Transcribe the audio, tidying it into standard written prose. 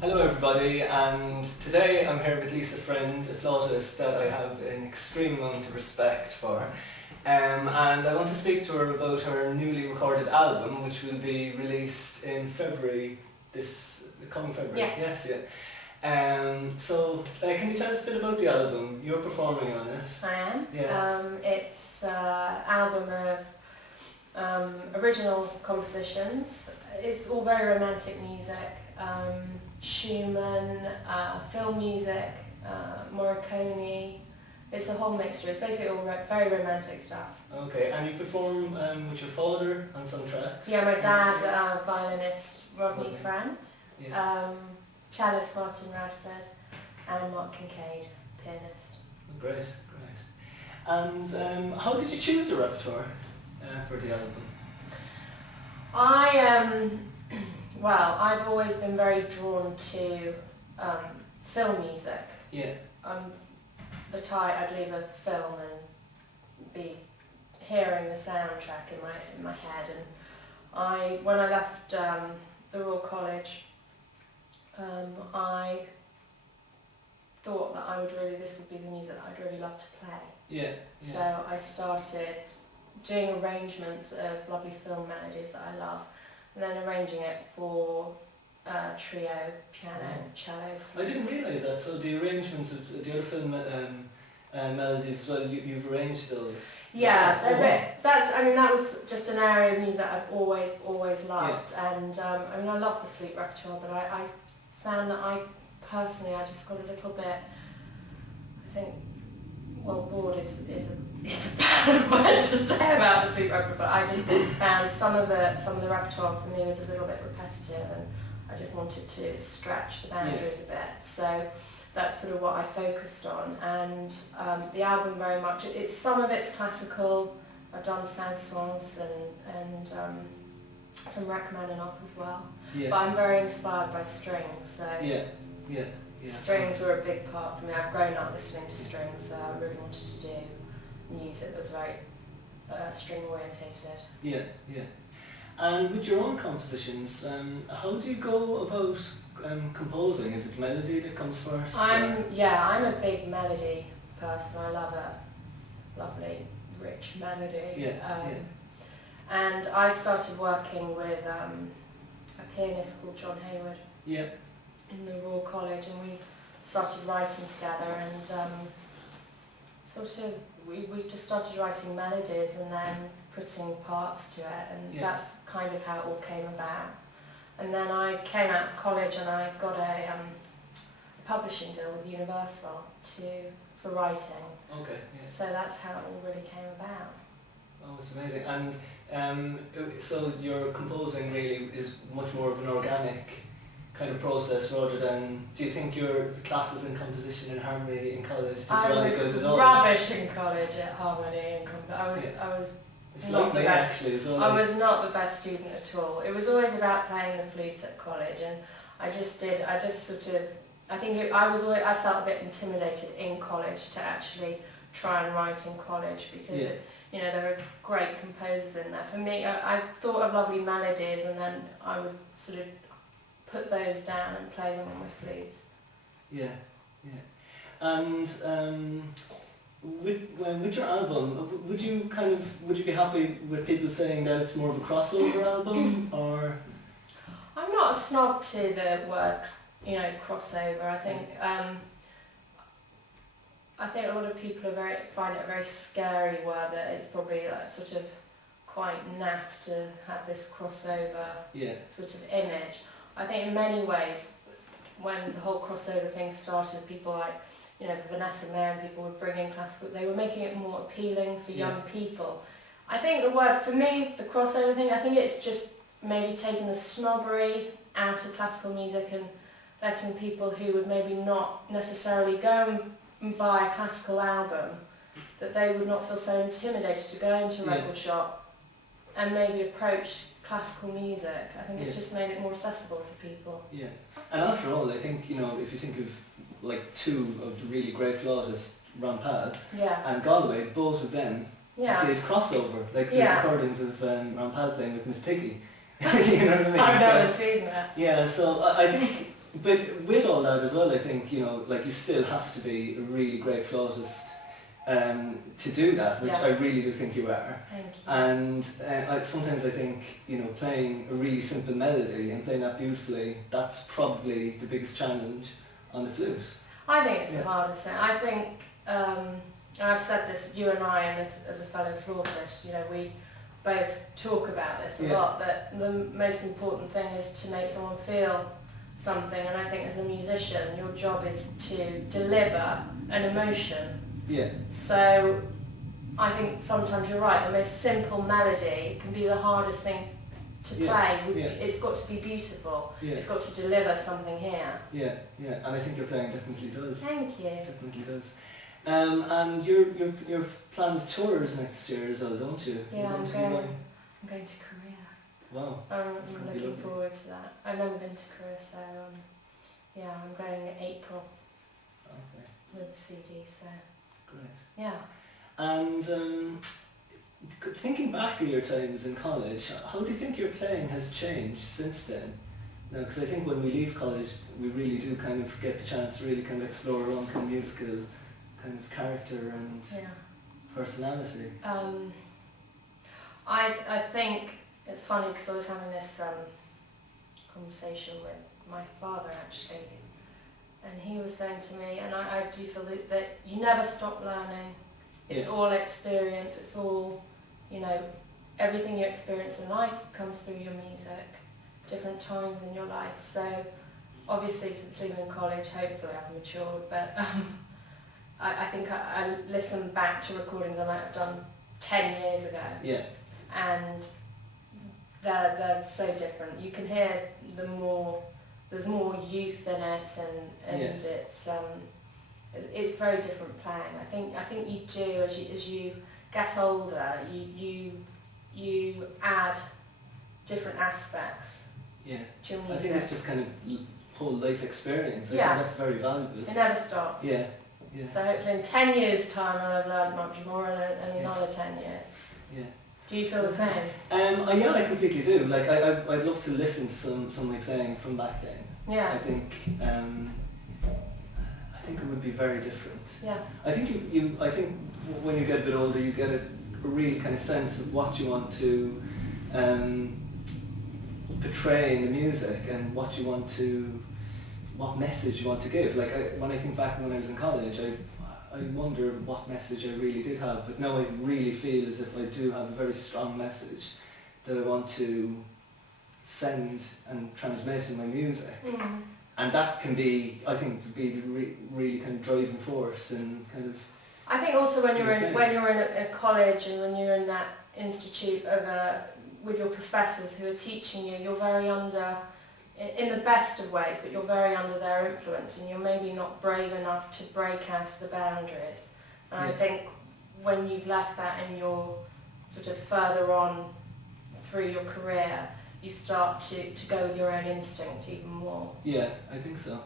Hello everybody, and today I'm here with Lisa Friend, a flautist that I have an extreme amount of respect for. And I want to speak to her about her newly recorded album, which will be released in February, the coming February. Yeah. Yes, yeah. Can you tell us a bit about the album? You're performing on it. I am. Yeah. It's an album of original compositions. It's all very romantic music. Schumann, film music, Morricone. It's a whole mixture. It's basically all very romantic stuff. Okay, and you perform with your father on some tracks? Yeah, my dad, violinist Rodney Lovely. Friend, Yeah. cellist Martin Radford, and Mark Kincaid, pianist. Great, great. And how did you choose the repertoire for the album? Well, I've always been very drawn to film music. Yeah. I'm the type I'd leave a film and be hearing the soundtrack in my head. And when I left the Royal College, I thought that this would be the music that I'd really love to play. Yeah. So I started doing arrangements of lovely film melodies that I love, and then arranging it for trio, piano, cello, I flute. didn't realise that. So the arrangements of the other film melodies as well, you've arranged those? Yeah, Oh, wow. that was just an area of music I've always loved. Yeah. And I love the flute repertoire, but I found that I just got a little bit, I think, bored is a bad word to say about the flute repertoire, but I just found some of the repertoire for me was a little bit repetitive, and I just wanted to stretch the boundaries a bit. So that's sort of what I focused on, and the album very much, some of it's classical. I've done chansons and some Rachmaninoff as well. Yeah. But I'm very inspired by strings, so Yeah. strings are a big part for me. I've grown up listening to strings, so I really wanted to do music that was very string orientated. Yeah. And with your own compositions, how do you go about composing? Is it melody that comes first? I'm a big melody person. I love a lovely, rich melody. And I started working with a pianist called John Hayward. Yeah. In the Royal College, and we started writing together, and we just started writing melodies and then putting parts to it, and that's kind of how it all came about. And then I came out of college and I got a publishing deal with Universal for writing. Okay. Yeah. So that's how it all really came about. Oh, it's amazing. And so your composing really is much more of an organic kind of process rather than, do you think your classes in composition and harmony in college did you any good at all? I was rubbish in college at harmony and I was It's not like the me best. actually as well. I was not the best student at all. It was always about playing the flute at college, and I felt a bit intimidated in college to actually try and write in college, because there are great composers in there. For me, I thought of lovely melodies, and then I would sort of put those down and play them on my flute. Yeah. And with your album, would you be happy with people saying that it's more of a crossover album, or? I'm not a snob to the word, crossover. I think a lot of people find it a very scary word, that it's probably sort of quite naff to have this crossover sort of image. I think in many ways, when the whole crossover thing started, people like, Vanessa May and people would bring in classical, they were making it more appealing for young people. I think the word, for me, the crossover thing, I think it's just maybe taking the snobbery out of classical music and letting people who would maybe not necessarily go and buy a classical album, that they would not feel so intimidated to go into a record shop and maybe approach classical music. I think it's just made it more accessible for people. Yeah, and after all, I think, if you think of like two of the really great flautists, Rampal and Galway, both of them did crossover, like the recordings of Rampal playing with Miss Piggy. You know what I mean? I've never seen that. Yeah, so I think But with all that as well, I think, you know, like you still have to be a really great flautist to do that, which I really do think you are. Thank you. And sometimes I think, you know, playing a really simple melody and playing that beautifully, that's probably the biggest challenge on the flute. I think it's the hardest thing. I think, and I've said this, you and I, and as a fellow flautist, you know, we both talk about this a lot, that the most important thing is to make someone feel something, and I think as a musician, your job is to deliver an emotion. Yeah. So I think sometimes you're right, the most simple melody can be the hardest thing to play. It's got to be beautiful. It's got to deliver something here. Yeah, and I think your playing definitely does. Thank you. Definitely does. And you've planned tours next year as well, don't you? Yeah, I'm going to Korea. Wow. I'm looking forward to that. I've never been to Korea, so yeah, I'm going in April with the CD, so. Great. Yeah. And thinking back at your times in college, how do you think your playing has changed since then? Now, because I think when we leave college, we really do kind of get the chance to really kind of explore our own kind of musical kind of character and personality. I think it's funny because I was having this conversation with my father actually, and he was saying to me, and I do feel that you never stop learning. It's all experience, it's all, you know, everything you experience in life comes through your music, different times in your life. So obviously since leaving college, hopefully I've matured, but I think I listen back to recordings I might have done 10 years ago. Yeah. And they're so different. You can hear there's more youth in it, and it's very different playing. I think you do, as you get older, you add different aspects to your music. I think it's just kind of whole life experience. I think that's very valuable. It never stops. Yeah. So hopefully in 10 years' time I'll have learned much more, and another 10 years. Yeah. Do you feel the same? Yeah, I completely do. Like I'd love to listen to some of my playing from back then. Yeah. I think it would be very different. Yeah. I think I think when you get a bit older, you get a real kind of sense of what you want to portray in the music and what message you want to give. Like when I think back when I was in college, I wonder what message I really did have, but now I really feel as if I do have a very strong message that I want to send and transmit in my music. Mm. And that can be, I think, be the really kind of driving force and kind of... I think also when you're in a college and when you're in that institute with your professors who are teaching you, you're very under, in the best of ways, but you're very under their influence, and you're maybe not brave enough to break out of the boundaries. And I think when you've left that and you're sort of further on through your career, you start to go with your own instinct even more. Yeah, I think so.